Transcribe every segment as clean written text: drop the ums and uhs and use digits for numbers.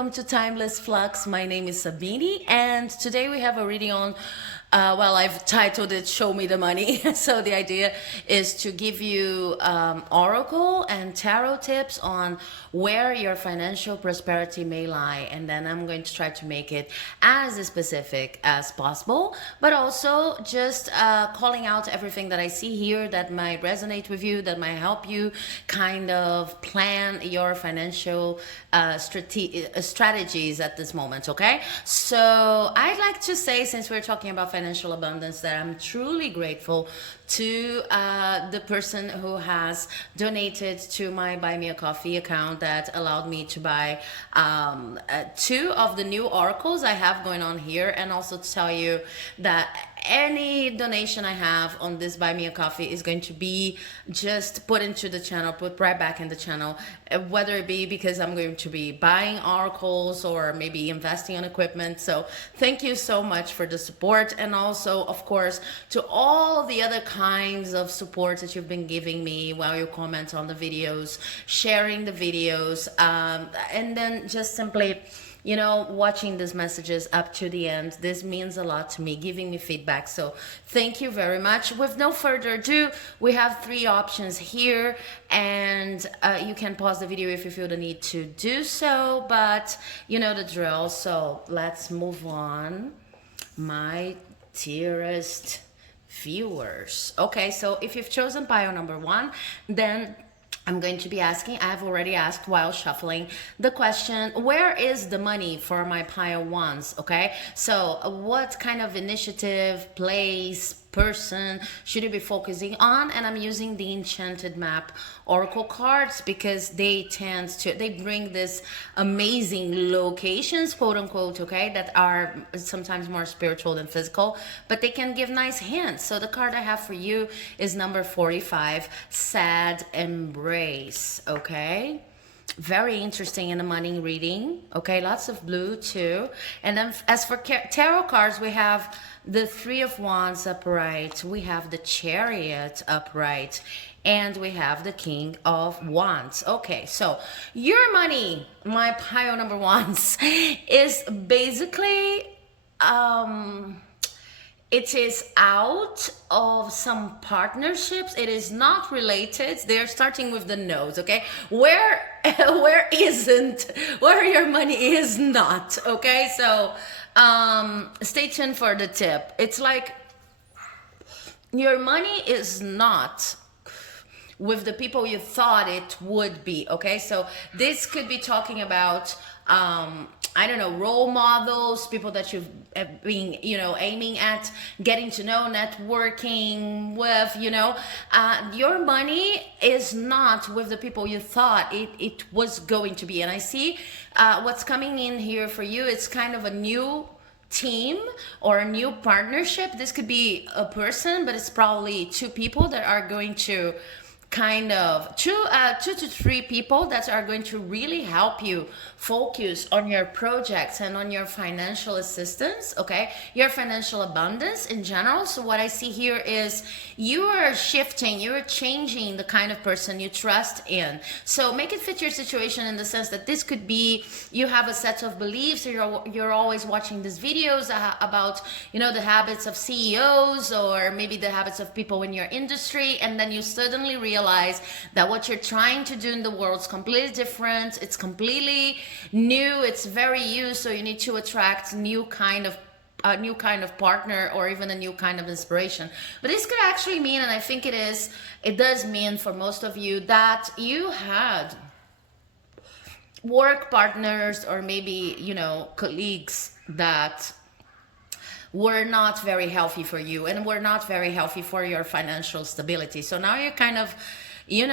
welcome to Timeless Flux. My name is Sabine, and today we have a reading on, I've titled it Show Me the Money. So the idea is to give you oracle and tarot tips on where your financial prosperity may lie. And then I'm going to try to make it as specific as possible, but also just calling out everything that I see here that might resonate with you, that might help you kind of plan your financial strategies at this moment. Okay, so I'd like to say, since we're talking about financial abundance, that I'm truly grateful to the person who has donated to my Buy Me a Coffee account that allowed me to buy two of the new oracles I have going on here, and also to tell you that any donation I have on this Buy Me a Coffee is going to be just put into the channel, put right back in the channel, whether it be because I'm going to be buying oracles or maybe investing in equipment. So thank you so much for the support, and also of course to all the other kinds of support that you've been giving me while you comment on the videos, sharing the videos, and then just simply watching these messages up to the end. This means a lot to me, giving me feedback. So thank you very much. With no further ado, we have three options here, and you can pause the video if you feel the need to do so, but you know the drill. So let's move on, my dearest viewers. Okay, so if you've chosen pile number one, then I'm going to be asking, I've already asked while shuffling the question, where is the money for my pile ones? Okay, so what kind of initiative, place, person should you be focusing on? And I'm using the Enchanted Map oracle cards because they bring this amazing locations, quote unquote, okay, that are sometimes more spiritual than physical, but they can give nice hints. So the card I have for you is number 45, Sad Embrace. Okay, very interesting in the money reading. Okay, lots of blue too. And then as for tarot cards, we have the Three of Wands upright, we have the Chariot upright, and we have the King of Wands. Okay, so your money, my pile number ones, is basically it is out of some partnerships. It is not related. They're starting with the nose, okay? Where your money is not, okay? So stay tuned for the tip. It's like your money is not with the people you thought it would be, okay? So this could be talking about I don't know, role models, people that you've been, aiming at getting to know, networking with, your money is not with the people you thought it was going to be. And I see what's coming in here for you. It's kind of a new team or a new partnership. This could be a person, but it's probably two people that are going to kind of two to three people that are going to really help you focus on your projects and on your financial assistance, okay, your financial abundance in general. So what I see here is you are shifting, you're changing the kind of person you trust in. So make it fit your situation in the sense that this could be you have a set of beliefs, or you're always watching these videos about the habits of CEOs, or maybe the habits of people in your industry, and then you suddenly realize that what you're trying to do in the world is completely different. It's completely new. It's very you. So you need to attract a new kind of partner, or even a new kind of inspiration. But this could actually mean, and I think it does mean for most of you, that you had work partners or maybe, colleagues that were not very healthy for you and were not very healthy for your financial stability. So now you're kind of you're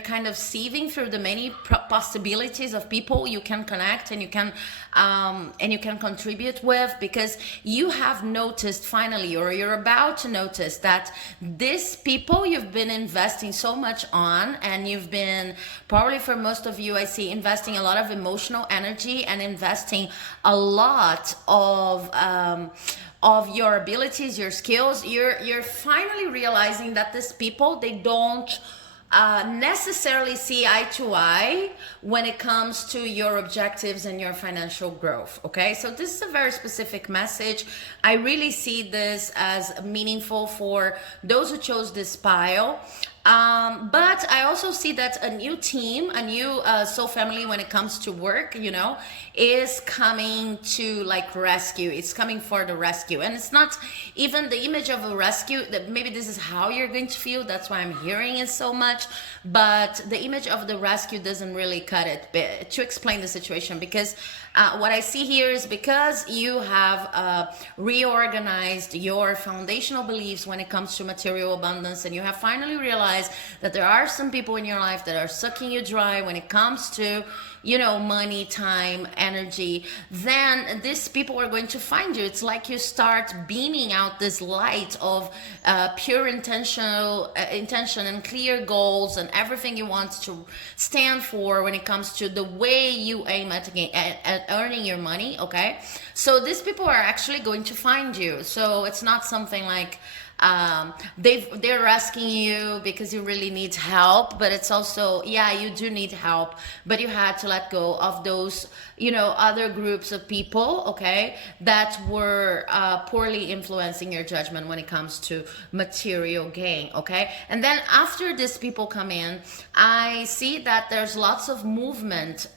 kind of sieving through the many possibilities of people you can connect and you can contribute with, because you have noticed finally, or you're about to notice, that these people you've been investing so much on, and you've been, probably for most of you, I see, investing a lot of emotional energy and investing a lot of your abilities, your skills. You're finally realizing that these people, they don't necessarily see eye to eye when it comes to your objectives and your financial growth. Okay, so this is a very specific message. I really see this as meaningful for those who chose this pile. But I also see that a new team, a new soul family when it comes to work, is coming to like rescue. It's coming for the rescue. And it's not even the image of a rescue, that maybe this is how you're going to feel. That's why I'm hearing it so much. But the image of the rescue doesn't really cut it to explain the situation, because what I see here is because you have reorganized your foundational beliefs when it comes to material abundance, and you have finally realized that there are some people in your life that are sucking you dry when it comes to money, time, energy, then these people are going to find you. It's like you start beaming out this light of pure intention and clear goals and everything you want to stand for when it comes to the way you aim at earning your money. Okay, so these people are actually going to find you. So it's not something like they're asking you because you really need help, but it's also, yeah, you do need help, but you had to let go of those other groups of people, okay, that were poorly influencing your judgment when it comes to material gain. Okay, and then after these people come in, I see that there's lots of movement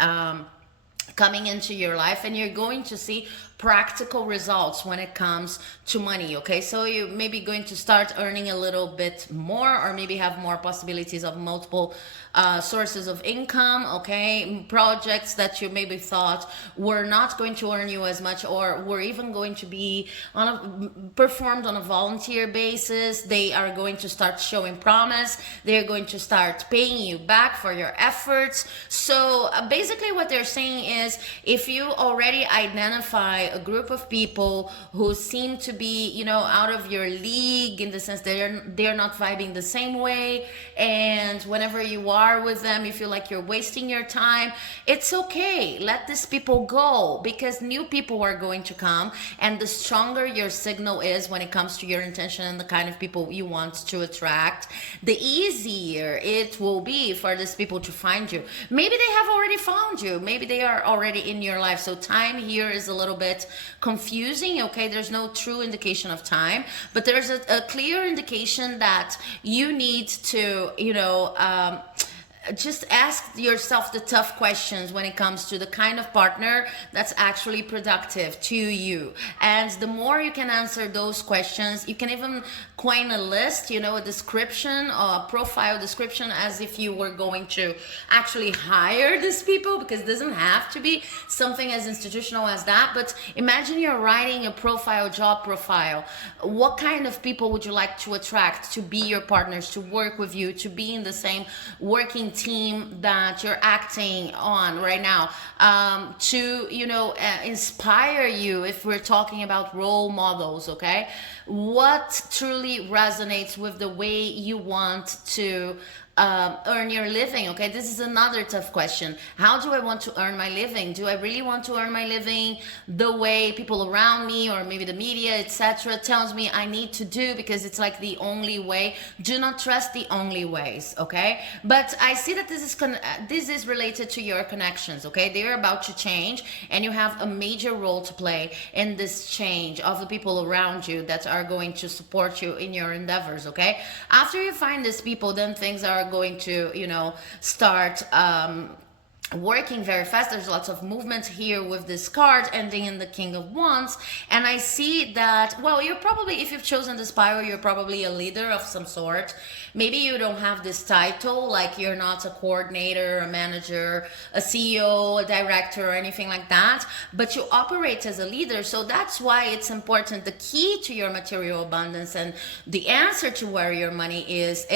coming into your life, and you're going to see practical results when it comes to money. Okay, so you may be going to start earning a little bit more, or maybe have more possibilities of multiple sources of income. Okay, projects that you maybe thought were not going to earn you as much, or were even going to be performed on a volunteer basis, they are going to start showing promise. They're going to start paying you back for your efforts. So basically what they're saying is, if you already identify a group of people who seem to be out of your league, in the sense they're not vibing the same way, and whenever you are with them you feel like you're wasting your time, it's okay, let these people go, because new people are going to come, and the stronger your signal is when it comes to your intention and the kind of people you want to attract, the easier it will be for these people to find you. Maybe they have already found you, maybe they are already in your life, so time here is a little bit confusing. Okay, there's no true indication of time, but there's a clear indication that you need to just ask yourself the tough questions when it comes to the kind of partner that's actually productive to you. And the more you can answer those questions, you can even coin a list, a description, a profile description, as if you were going to actually hire these people, because it doesn't have to be something as institutional as that. But imagine you're writing a job profile. What kind of people would you like to attract to be your partners, to work with you, to be in the same working team that you're acting on right now, to inspire you, if we're talking about role models. Okay, what truly resonates with the way you want to earn your living? Okay, this is another tough question. How do I want to earn my living? Do I really want to earn my living the way people around me, or maybe the media, etc., tells me I need to do, because it's like the only way? Do not trust the only ways. Okay, but I see that this is related to your connections. Okay, they're about to change, and you have a major role to play in this change of the people around you that are going to support you in your endeavors. Okay, after you find these people, then things are going to start working very fast. There's lots of movement here with this card ending in the King of Wands, and I see that, well, you're probably, if you've chosen this pile, you're probably a leader of some sort. Maybe you don't have this title, like you're not a coordinator, a manager, a CEO, a director, or anything like that, but you operate as a leader. So that's why it's important. The key to your material abundance and the answer to where your money is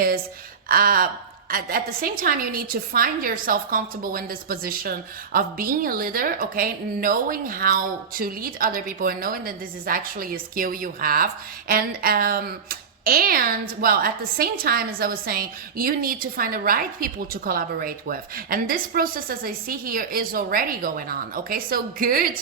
at the same time, you need to find yourself comfortable in this position of being a leader, okay, knowing how to lead other people, and knowing that this is actually a skill you have, and And well, at the same time, as I was saying, you need to find the right people to collaborate with. And this process, as I see here, is already going on. Okay, so good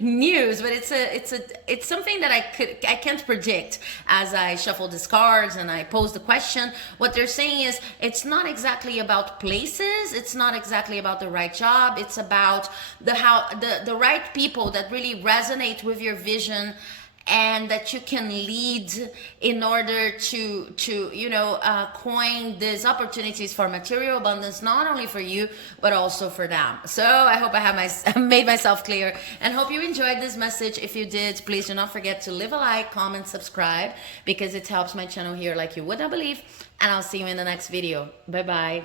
news. But it's something that I can't predict as I shuffle these cards and I pose the question. What they're saying is it's not exactly about places, it's not exactly about the right job, it's about the right people that really resonate with your vision and that you can lead in order to coin these opportunities for material abundance, not only for you but also for them. So I hope I have made myself clear, and hope you enjoyed this message. If you did, please do not forget to leave a like, comment, subscribe, because it helps my channel here like you would not believe. And I'll see you in the next video. Bye bye.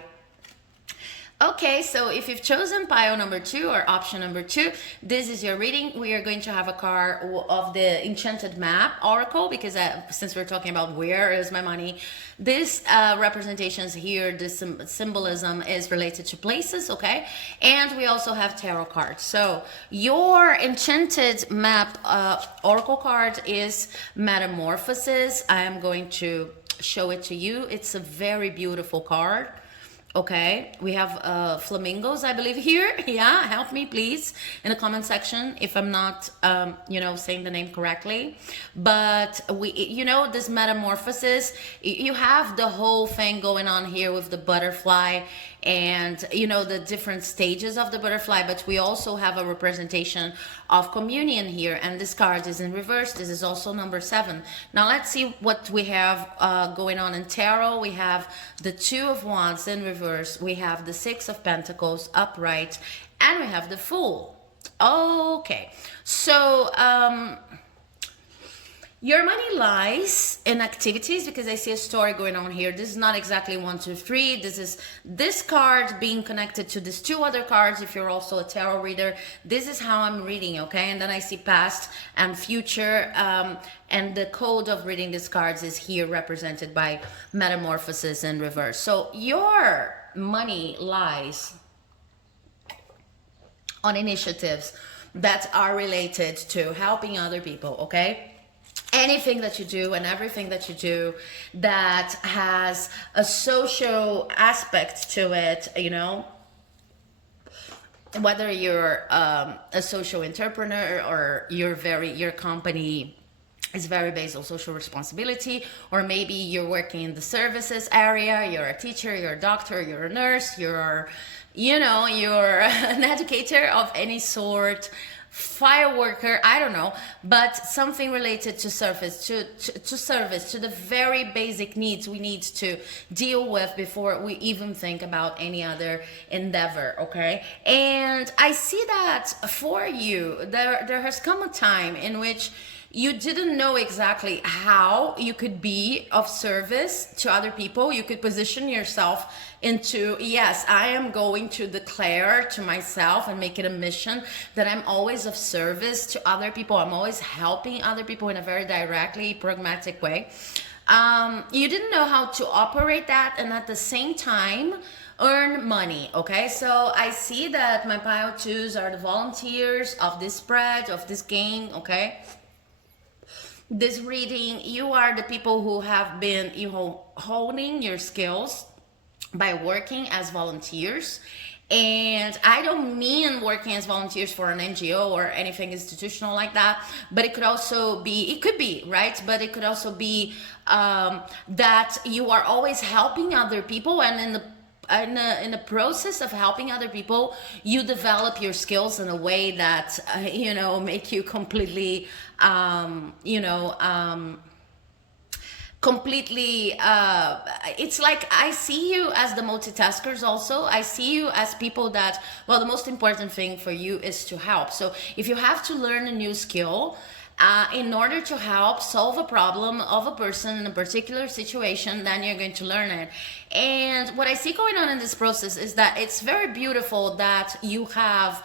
Okay, so if you've chosen pile number 2 or option number 2, this is your reading. We are going to have a card of the Enchanted Map Oracle, because since we're talking about where is my money, this representations here, this symbolism is related to places, okay? And we also have tarot cards. So your Enchanted Map Oracle card is Metamorphosis. I am going to show it to you. It's a very beautiful card. Okay, we have flamingos, I believe, here. Yeah, help me please in the comment section if I'm not saying the name correctly. But this metamorphosis, you have the whole thing going on here with the butterfly and the different stages of the butterfly, but we also have a representation of communion here, and this card is in reverse. This is also number 7. Now let's see what we have going on in tarot. We have the 2 of Wands in reverse, we have the 6 of Pentacles upright, and we have the Fool. Okay, so your money lies in activities, because I see a story going on here. This is not exactly 1, 2, 3. This is this card being connected to these 2 other cards. If you're also a tarot reader, this is how I'm reading, okay? And then I see past and future, and the code of reading these cards is here represented by Metamorphosis in reverse. So your money lies on initiatives that are related to helping other people, okay? Anything that you do and everything that you do that has a social aspect to it, whether you're a social entrepreneur or your company is very based on social responsibility, or maybe you're working in the services area, you're a teacher, you're a doctor, you're a nurse, you're an educator of any sort, fire worker, I don't know, but something related to service, to the very basic needs we need to deal with before we even think about any other endeavor, okay? And I see that for you, there has come a time in which you didn't know exactly how you could be of service to other people. You could position yourself into, yes, I am going to declare to myself and make it a mission that I'm always of service to other people. I'm always helping other people in a very directly pragmatic way. You didn't know how to operate that and at the same time earn money, okay? So I see that my pile 2s are the volunteers of this spread, of this game, okay? This reading, you are the people who have been honing your skills by working as volunteers. And I don't mean working as volunteers for an NGO or anything institutional like that, but it could be, right? But it could also be that you are always helping other people, and in the process of helping other people, you develop your skills in a way that make you completely it's like I see you as the multitaskers. Also, I see you as people that, well, the most important thing for you is to help. So if you have to learn a new skill in order to help solve a problem of a person in a particular situation, then you're going to learn it. And what I see going on in this process is that it's very beautiful that you have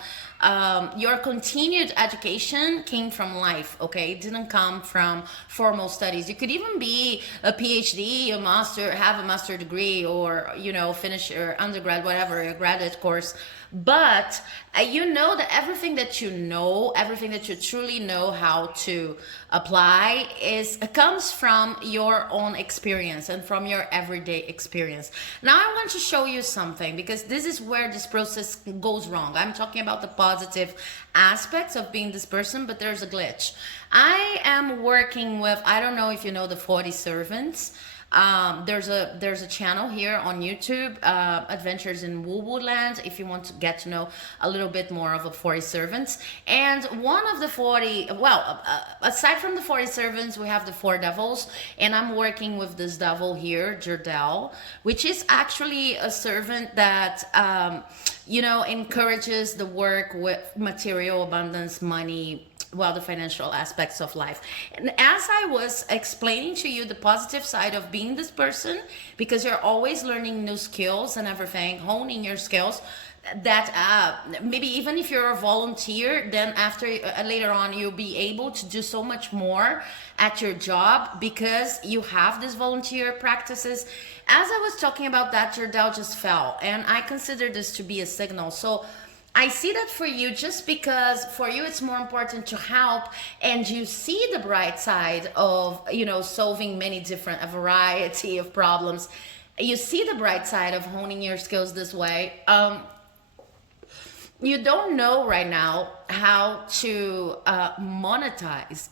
your continued education came from life, okay? It didn't come from formal studies. You could even be a PhD, have a master degree, or finish your undergrad, whatever, your graduate course. But you know that everything that you know, everything that you truly know how to apply is comes from your own experience and from your everyday experience. Now I want to show you something, because this is where this process goes wrong. I'm talking about the positive aspects of being this person, but there's a glitch. I am working with, I don't know if you know the 40 servants. There's a channel here on YouTube, Adventures in Woo Woo Land, if you want to get to know a little bit more of the 40 servants. And one of the 40, well, aside from the 40 servants, we have the 4 devils, and I'm working with this devil here, Jerdel, which is actually a servant that encourages the work with material abundance, money, well, the financial aspects of life. And as I was explaining to you the positive side of being this person, because you're always learning new skills and everything, honing your skills, that maybe even if you're a volunteer, then after later on you'll be able to do so much more at your job because you have these volunteer practices. As I was talking about that, your Dow just fell, and I consider this to be a signal. So I see that for you, just because for you it's more important to help, and you see the bright side of, solving a variety of problems. You see the bright side of honing your skills this way. You don't know right now how to monetize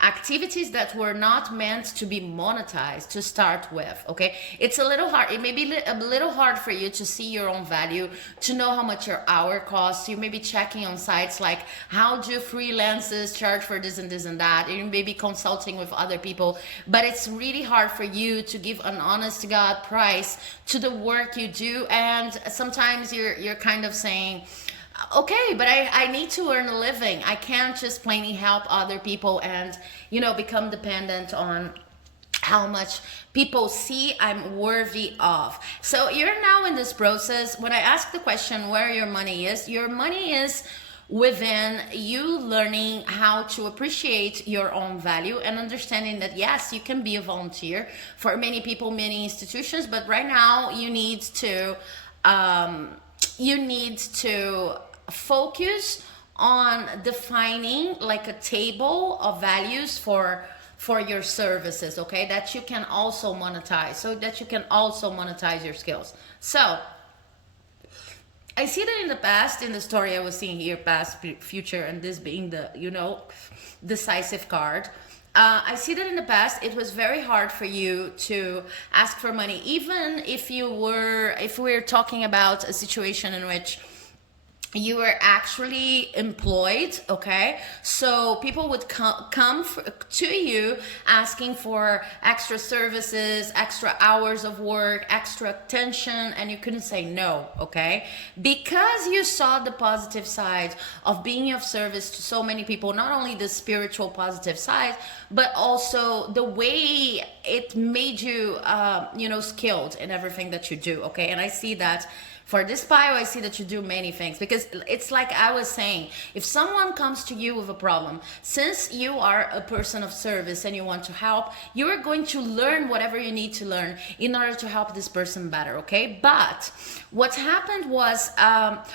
activities that were not meant to be monetized to start with. Okay, it's a little hard. It may be a little hard for you to see your own value, to know how much your hour costs. You may be checking on sites like, how do freelancers charge for this and this and that, and you may be consulting with other people, but it's really hard for you to give an honest to God price to the work you do. And sometimes you're kind of saying, okay, but I need to earn a living. I can't just plainly help other people and, become dependent on how much people see I'm worthy of. So you're now in this process. When I ask the question where your money is within you learning how to appreciate your own value and understanding that, yes, you can be a volunteer for many people, many institutions, but right now you need to focus on defining like a table of values for your services, okay, that you can also monetize, so that you can also monetize your skills. So I see that in the past, in the story I was seeing here, past, future, and this being the decisive card, I see that in the past it was very hard for you to ask for money, even if we're talking about a situation in which you were actually employed, okay? So people would come to you asking for extra services, extra hours of work, extra attention, and you couldn't say no, okay? Because you saw the positive side of being of service to so many people, not only the spiritual positive side, but also the way it made you, skilled in everything that you do, okay? And I see that for this bio, I see that you do many things, because it's like I was saying, if someone comes to you with a problem, since you are a person of service and you want to help, you are going to learn whatever you need to learn in order to help this person better, okay? But what happened was,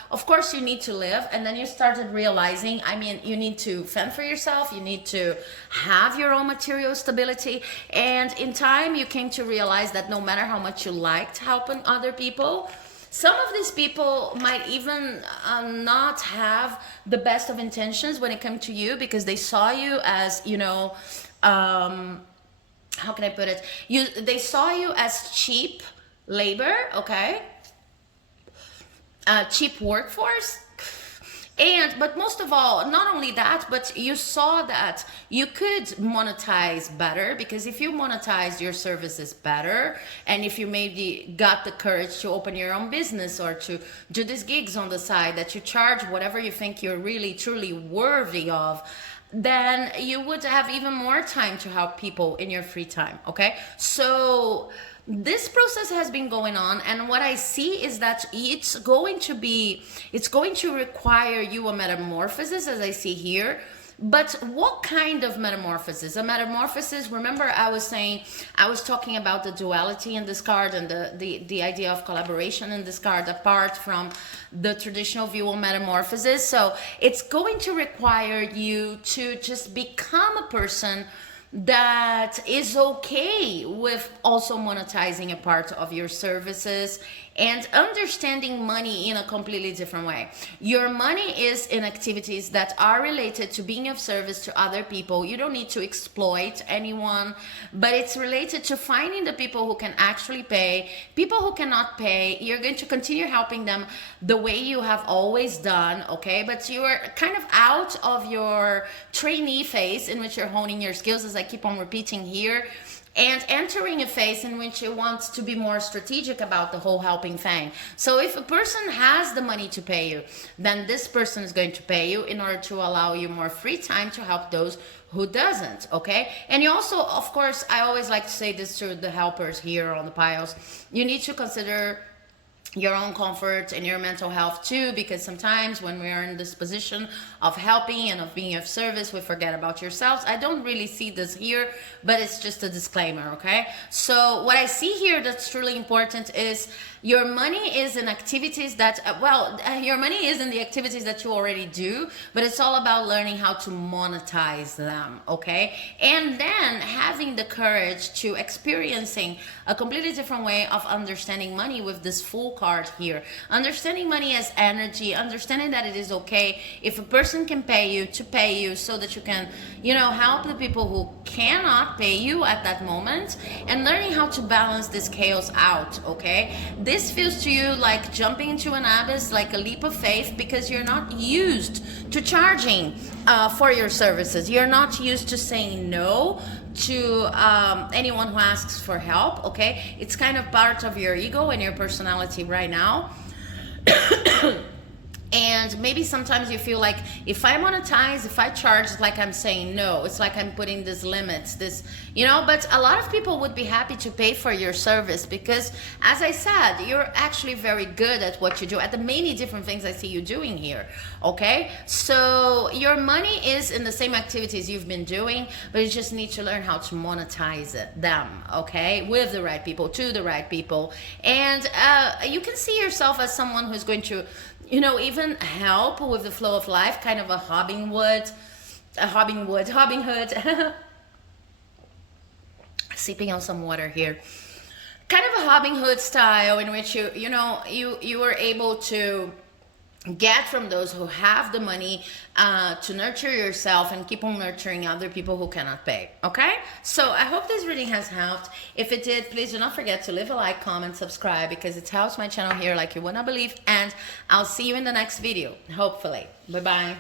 of course, you need to live, and then you started realizing, you need to fend for yourself, you need to have your own material stability, and in time you came to realize that no matter how much you liked helping other people, some of these people might even not have the best of intentions when it comes to you, because they saw you as, how can I put it? They saw you as cheap labor, okay? Cheap workforce. But most of all, not only that, but you saw that you could monetize better, because if you monetize your services better, and if you maybe got the courage to open your own business or to do these gigs on the side that you charge whatever you think you're really truly worthy of, then you would have even more time to help people in your free time, okay? So this process has been going on, and what I see is that it's going to require you a metamorphosis, as I see here. But what kind of metamorphosis? A metamorphosis, remember I was saying, I was talking about the duality in this card and the idea of collaboration in this card apart from the traditional view of metamorphosis. So it's going to require you to just become a person that is okay with also monetizing a part of your services and understanding money in a completely different way. Your money is in activities that are related to being of service to other people. You don't need to exploit anyone, but it's related to finding the people who can actually pay. People who cannot pay, you're going to continue helping them the way you have always done, okay? But you're kind of out of your trainee phase in which you're honing your skills, as I keep on repeating here, and entering a phase in which you want to be more strategic about the whole helping thing. So if a person has the money to pay you, then this person is going to pay you in order to allow you more free time to help those who doesn't, okay? And you also, of course, I always like to say this to the helpers here on the piles, you need to consider your own comfort and your mental health too, because sometimes when we are in this position of helping and of being of service, we forget about yourselves. I don't really see this here, but it's just a disclaimer, okay? So what I see here that's truly important is your money is in activities that, your money is in the activities that you already do, but it's all about learning how to monetize them, okay? And then having the courage to experiencing a completely different way of understanding money with this full card here. Understanding money as energy, understanding that it is okay if a person can pay you to pay you so that you can, help the people who cannot pay you at that moment, and learning how to balance this chaos out, okay? This feels to you like jumping into an abyss, like a leap of faith, because you're not used to charging for your services. You're not used to saying no to anyone who asks for help, okay? It's kind of part of your ego and your personality right now. And maybe sometimes you feel like if I monetize, if I charge, it's like I'm saying no. It's like I'm putting these limits, but a lot of people would be happy to pay for your service because, as I said, you're actually very good at what you do, at the many different things I see you doing here, okay? So your money is in the same activities you've been doing, but you just need to learn how to monetize them, okay? With the right people, to the right people. And you can see yourself as someone who's going to even help with the flow of life, kind of a Hobbing Hood. Sipping on some water here. Kind of a Hobbing Hood style in which you were able to get from those who have the money to nurture yourself and keep on nurturing other people who cannot pay, okay? So I hope this reading has helped. If it did, please do not forget to leave a like, comment, subscribe, because it helps my channel here like you would not believe, and I'll see you in the next video, hopefully. Bye-bye.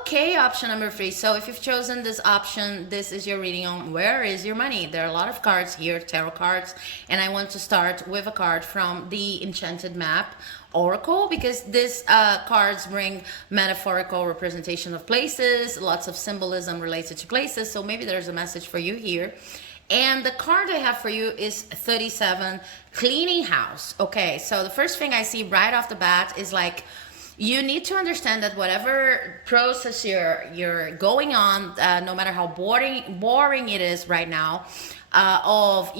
Okay, option number 3. So if you've chosen this option, this is your reading on where is your money. There are a lot of cards here, tarot cards, and I want to start with a card from the Enchanted Map Oracle, because these cards bring metaphorical representation of places, lots of symbolism related to places, so maybe there's a message for you here. And the card I have for you is 37, cleaning house. Okay, so the first thing I see right off the bat is like, you need to understand that whatever process you're going on, no matter how boring it is right now, of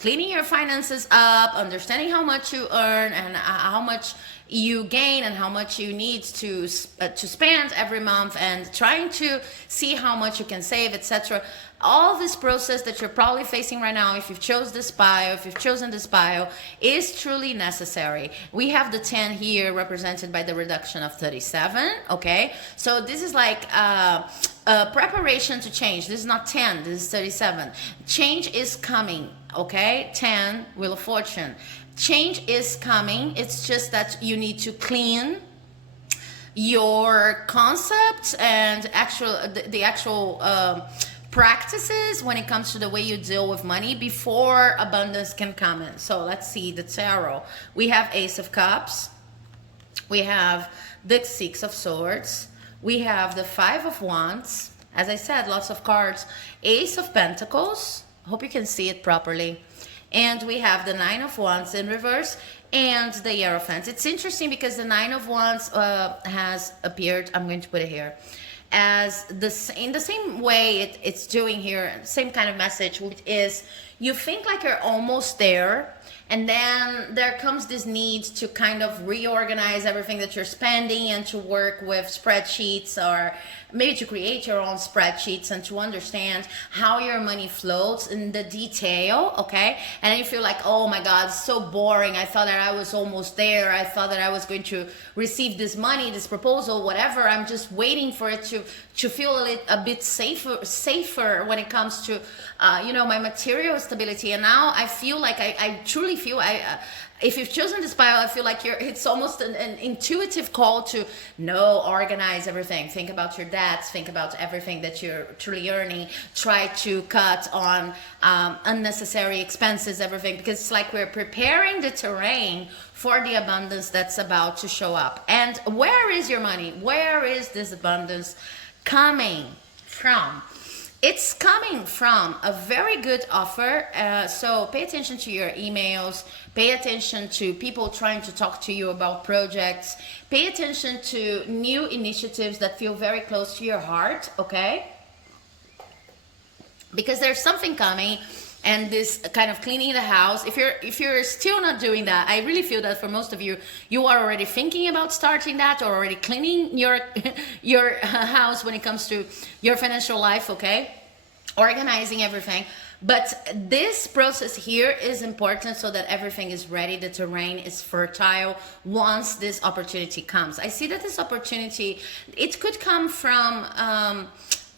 cleaning your finances up, understanding how much you earn and how much you gain and how much you need to spend every month, and trying to see how much you can save, etc. All this process that you're probably facing right now, if you've chosen this bio, is truly necessary. We have the 10 here represented by the reduction of 37, okay? So this is like a preparation to change. This is not 10, this is 37. Change is coming, okay? 10, Wheel of Fortune. Change is coming. It's just that you need to clean your concepts and the actual practices when it comes to the way you deal with money before abundance can come in. So let's see the tarot. We have Ace of Cups. We have the Six of Swords. We have the Five of Wands. As I said, lots of cards. Ace of Pentacles. Hope you can see it properly. And we have the Nine of Wands in reverse and the Hierophant. It's interesting because the Nine of Wands has appeared. I'm going to put it here. as this in the same way it's doing here, same kind of message, which is you think like you're almost there, and then there comes this need to kind of reorganize everything that you're spending and to work with spreadsheets, or maybe to create your own spreadsheets and to understand how your money flows in the detail, okay? And then you feel like, oh my God, it's so boring. I thought that I was almost there. I thought that I was going to receive this money, this proposal, whatever. I'm just waiting for it to feel a bit safer when it comes to, my material stability. And now I feel like I truly feel if you've chosen this pile, I feel like it's almost an intuitive call to organize everything. Think about your debts, think about everything that you're truly earning, try to cut on unnecessary expenses, everything, because it's like we're preparing the terrain for the abundance that's about to show up. And where is your money? Where is this abundance coming from? It's coming from a very good offer. So pay attention to your emails. Pay attention to people trying to talk to you about projects. Pay attention to new initiatives that feel very close to your heart, okay? Because there's something coming, and this kind of cleaning the house. If you're still not doing that, I really feel that for most of you, you are already thinking about starting that, or already cleaning your your house when it comes to your financial life, okay? Organizing everything. But this process here is important so that everything is ready, the terrain is fertile once this opportunity comes. I see that this opportunity, it could come from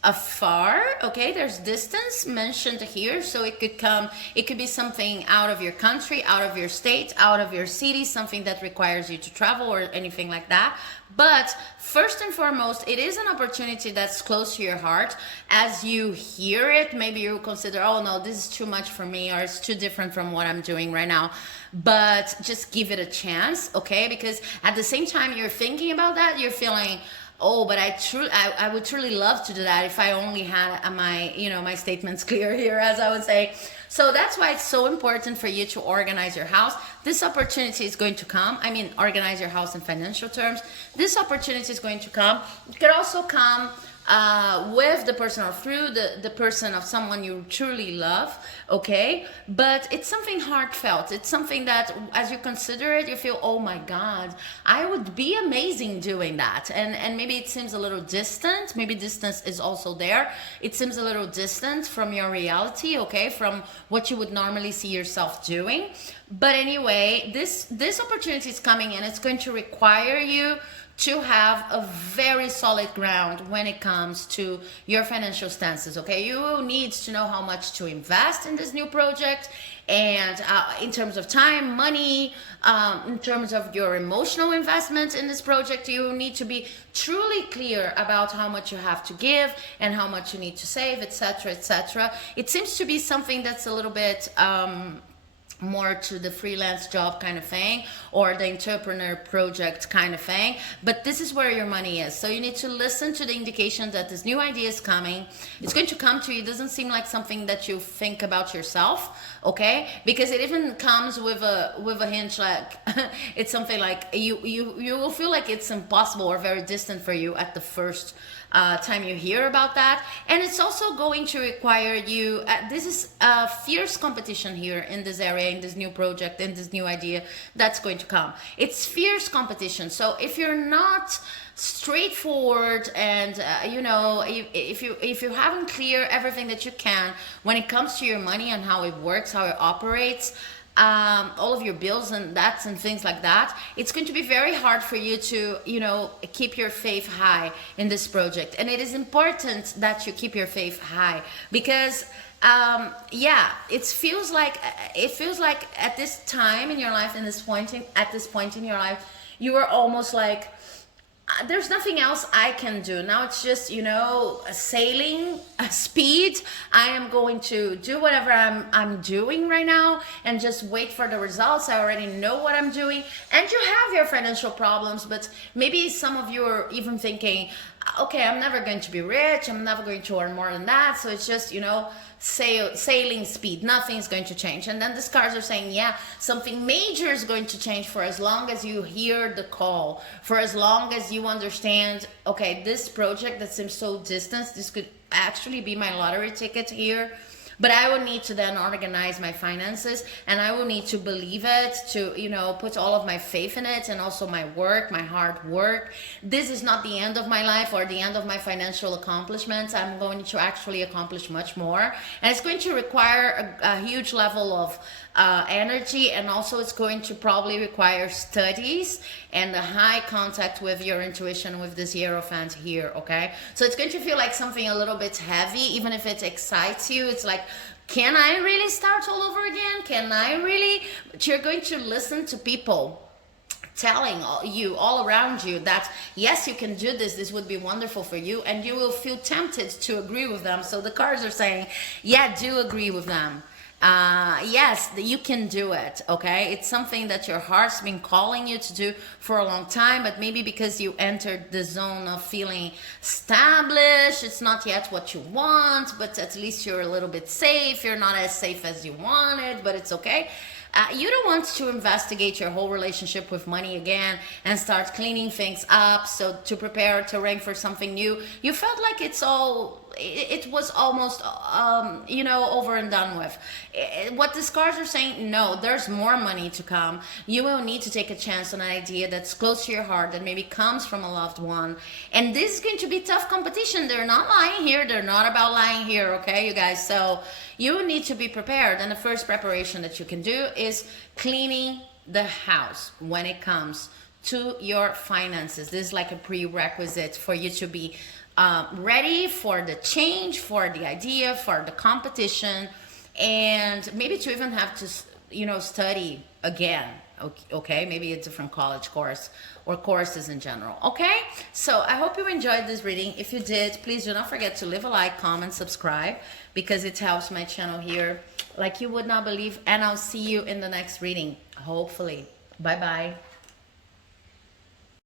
afar, okay? There's distance mentioned here, so it could be something out of your country, out of your state, out of your city, something that requires you to travel or anything like that. But first and foremost, it is an opportunity that's close to your heart. As you hear it, maybe you consider, oh no, this is too much for me, or it's too different from what I'm doing right now. But just give it a chance, okay? Because at the same time you're thinking about that, you're feeling, oh, but I would truly love to do that if I only had my statements clear here, as I would say. So that's why it's so important for you to organize your house. This opportunity is going to come. I mean, organize your house in financial terms. This opportunity is going to come. It could also come with the person, or through the person of someone you truly love, okay? But it's something heartfelt. It's something that as you consider it, you feel, oh my God, I would be amazing doing that. And maybe it seems a little distant. Maybe distance is also there. It seems a little distant from your reality, okay? From what you would normally see yourself doing. But anyway, this opportunity is coming, and it's going to require you to have a very solid ground when it comes to your financial stances, okay? You need to know how much to invest in this new project, and in terms of time, money, in terms of your emotional investment in this project, you need to be truly clear about how much you have to give and how much you need to save, etc., etc. It seems to be something that's a little bit more to the freelance job kind of thing, or the entrepreneur project kind of thing, but this is where your money is. So you need to listen to the indication that this new idea is coming. It's going to come to you. It doesn't seem like something that you think about yourself, okay? Because it even comes with a hint, like it's something like you will feel like it's impossible or very distant for you at the first time you hear about that. And it's also going to require you, this is a fierce competition here in this area, in this new project, in this new idea that's going to come. It's fierce competition. So if you're not straightforward and if you haven't clear everything that you can when it comes to your money and how it works, how it operates, all of your bills and debts and things like that, it's going to be very hard for you to, keep your faith high in this project. And it is important that you keep your faith high, because it feels like at this time in your life, at this point in your life, you are almost like, there's nothing else I can do. Now it's just, sailing speed. I am going to do whatever I'm doing right now and just wait for the results. I already know what I'm doing. And you have your financial problems, but maybe some of you are even thinking, okay, I'm never going to be rich, I'm never going to earn more than that, so it's just, sailing speed, nothing's going to change. And then the cards are saying, yeah, something major is going to change for as long as you hear the call, for as long as you understand, okay, this project that seems so distant, this could actually be my lottery ticket here. But I will need to then organize my finances, and I will need to believe it, to, put all of my faith in it, and also my work, my hard work. This is not the end of my life or the end of my financial accomplishments. I'm going to actually accomplish much more. And it's going to require a huge level of energy, and also it's going to probably require studies and a high contact with your intuition with this Hierophant here, okay? So it's going to feel like something a little bit heavy, even if it excites you. It's like, can I really start all over again? Can I really? But you're going to listen to people telling you all around you that yes, you can do this, this would be wonderful for you, and you will feel tempted to agree with them. So the cards are saying, yeah, do agree with them. Yes, you can do it, okay? It's something that your heart's been calling you to do for a long time, but maybe because you entered the zone of feeling established, it's not yet what you want, but at least you're a little bit safe. You're not as safe as you wanted, but it's okay. You don't want to investigate your whole relationship with money again and start cleaning things up, so to prepare terrain for something new. You felt like it was almost over and done with. What the cards are saying, no, there's more money to come. You will need to take a chance on an idea that's close to your heart, that maybe comes from a loved one, and this is going to be tough competition. They're not lying here, they're not about lying here, okay, you guys? So you need to be prepared, and the first preparation that you can do is cleaning the house when it comes to your finances. This is like a prerequisite for you to be ready for the change, for the idea, for the competition, and maybe to even have to, study again. Okay, maybe a different college course or courses in general. Okay, so I hope you enjoyed this reading. If you did, please do not forget to leave a like, comment, subscribe, because it helps my channel here like you would not believe. And I'll see you in the next reading, hopefully. Bye bye.